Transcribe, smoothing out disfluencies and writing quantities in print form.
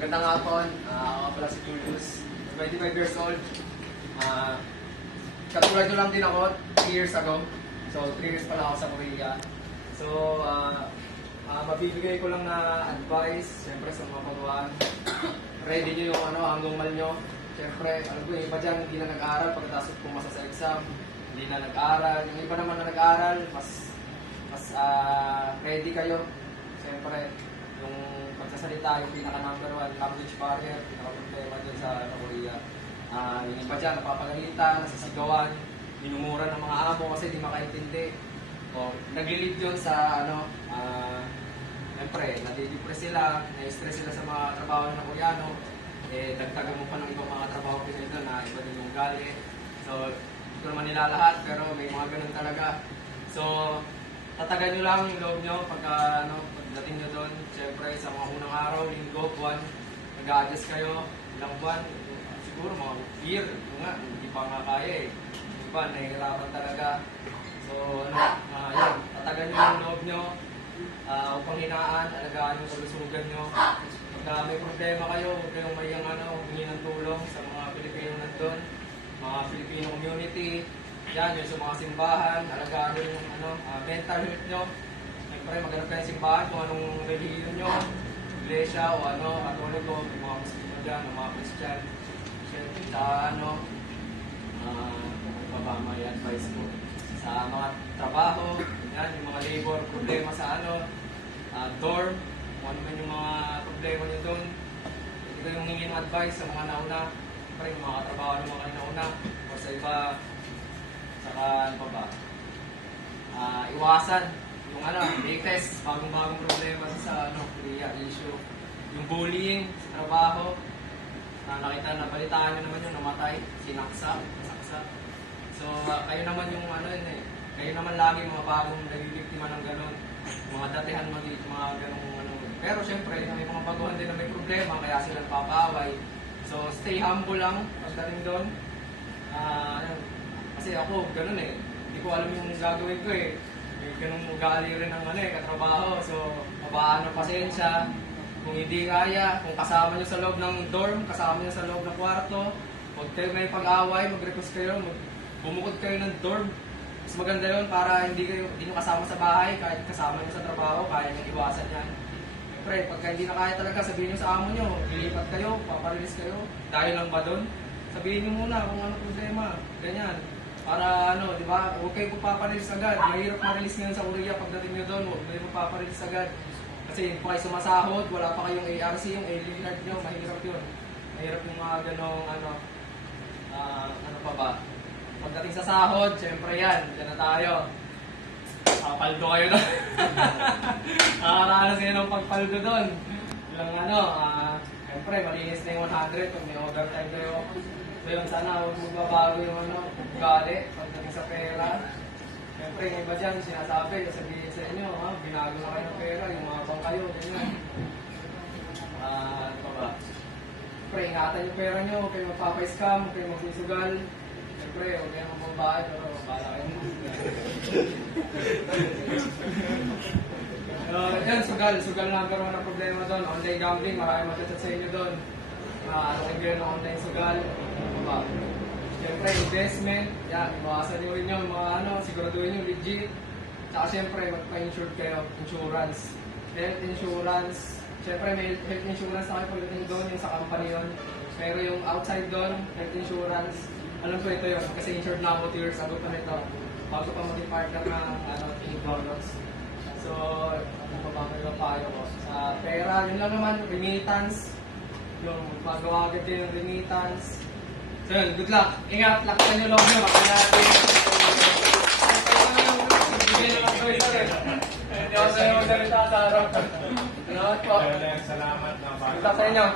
Magandang hapon. Ako pala si Julius, 25 years old. Katulad nyo lang din ako 3 years ago. So, 3 years pala ako sa Korea. So, mabibigay ko lang na advice, siyempre sa mga pagawan. Ready nyo yung hanggang mal nyo. Siyempre, alam ko yung iba dyan, hindi na nag-aaral pagkatapos pumasa sa exam. Hindi na nag-aaral. Yung iba naman na nag-aaral, mas ready kayo. Siyempre, yung pagsasalita, yung pinaka-number 1 language barrier, pinaka-problema dyan sa Korea. Yung iba dyan, napapagalitan, nasisigawan, minumura ng mga amo kasi di makaintindi. O, nag-lead yun sa siyempre, nadidepress sila, na-stress sila sa mga trabaho ng Koreano. Dagdagan mo pa ng ibang mga trabaho Pinoy doon na iba din yung gali. So, hindi ko naman nila lahat, pero may mga ganun talaga. So, tatagan nyo lang yung loob nyo pagdating nyo doon. Siyempre, sa mga unang araw, linggo, buwan, nag-a-adjust kayo, ilang buwan, siguro mga year, hindi pa nga kaya eh. Iba, nahihirapan talaga. So, yun, tatagan nyo yung loob nyo, upang hinaan, alagaan yung kalusugan nyo. Pagka may problema kayo, huwag kayong mayang humingi ng tulong sa mga Pilipino nandun, mga Filipino community. Yan, yung sa mga simbahan, alagaan nyo yung mental health nyo. Siyempre, maghanap kayo ng simbahan kung anong religion nyo, iglesia o katoliko, may mga Muslim dyan, o mga Christian. Siyempre, sa may advice ko. Sa mga trabaho, yan, yung mga labor, problema sa dorm, kung ano man yung mga problema nyo doon. Ito yung hingin ng advice sa mga nauna, siyempre, yung mga trabaho ng mga nauna, o sa iba, saka ano pa ba? Iwasan yung latest, bagong problema sa Korea issue. Yung bullying sa trabaho. Nabalitaan nyo naman yung namatay, sinaksak. So, kayo naman yung kayo naman lagi mga bagong nabibiktima ng gano'n. Mga datihan mga gano'ng Pero syempre, may mga baguhan din na may problema, kaya sila napapaaway. So, stay humble lang pagdating doon. Kasi ako, ganun eh. Hindi ko alam yung gagawin ko eh. May ganung ugali rin ng katrabaho. So, mabaan ng pasensya. Kung hindi kaya, kung kasama nyo sa loob ng dorm, kasama nyo sa loob ng kwarto, huwag kayo may pag-away, mag-request kayo, bumukod kayo ng dorm. Mas maganda yun para hindi nyo kasama sa bahay, kahit kasama nyo sa trabaho, kaya nyo iwasan yan. Siyempre, pagka hindi na kaya talaga, sabihin nyo sa amo nyo, lilipat kayo, paparilis kayo, dahil lang ba doon? Sabihin nyo muna kung ano problema, ganyan. Para di ba, huwag kayo paparilis agad. Mahirap ma-release ngayon sa Korea pagdating nyo doon, huwag kayo paparilis agad. Kasi hindi pa kayo sumasahod, wala pa kayong ARC, yung alien card nyo, mahirap yun. Mahirap yung mga ganong pa ba? Pagdating sa sahod, syempre yan, dyan na tayo. Paldo kayo doon. Nakakaranas kayo ng pagpaldo doon. Ilang syempre, malinis na yung 100 pag may overtime kayo. So yun, sana huwag magbabago yung ugali pagdating sa pera. Siyempre, yung iba dyan, sinasabi, sabihin sa inyo, binago na kayo ng pera, yung mga bang kayo, ganyan. Ano pa ba? Siyempre, ingatan yung pera nyo, huwag kayo magpapa-scam, huwag kayo magsusugal. Siyempre, huwag kayo magbabae, pero bala kayo. Yan, sugal number 1 na problema doon. Online gambling, marami matachat sa inyo doon. Kayo ng online sugal. Ano ba? Siyempre, investment, yan, iwasan nyo rin yun, siguraduhin nyo legit. Tsaka siyempre, magpa-insured kayo, insurance. Health insurance, siyempre may health insurance na kayo pagdating doon, yung sa company yun. Pero yung outside doon, health insurance, alam ko ito yun, kasi insured na ako 2 years ago pa nito. Bago pa maging partner ng dollars. So, ano pa ba may payo ko? Sa pera, yun lang naman, remittance. Yung magawa agad kayo ng remittance. So yun, good luck. Ingat, laksan nyo loob nyo. Makaya natin. Bigyan nyo lang kami sa rin. Hindi ako sa'yo magsalita sa araw. Salamat po. Salamat. Good luck sa inyo.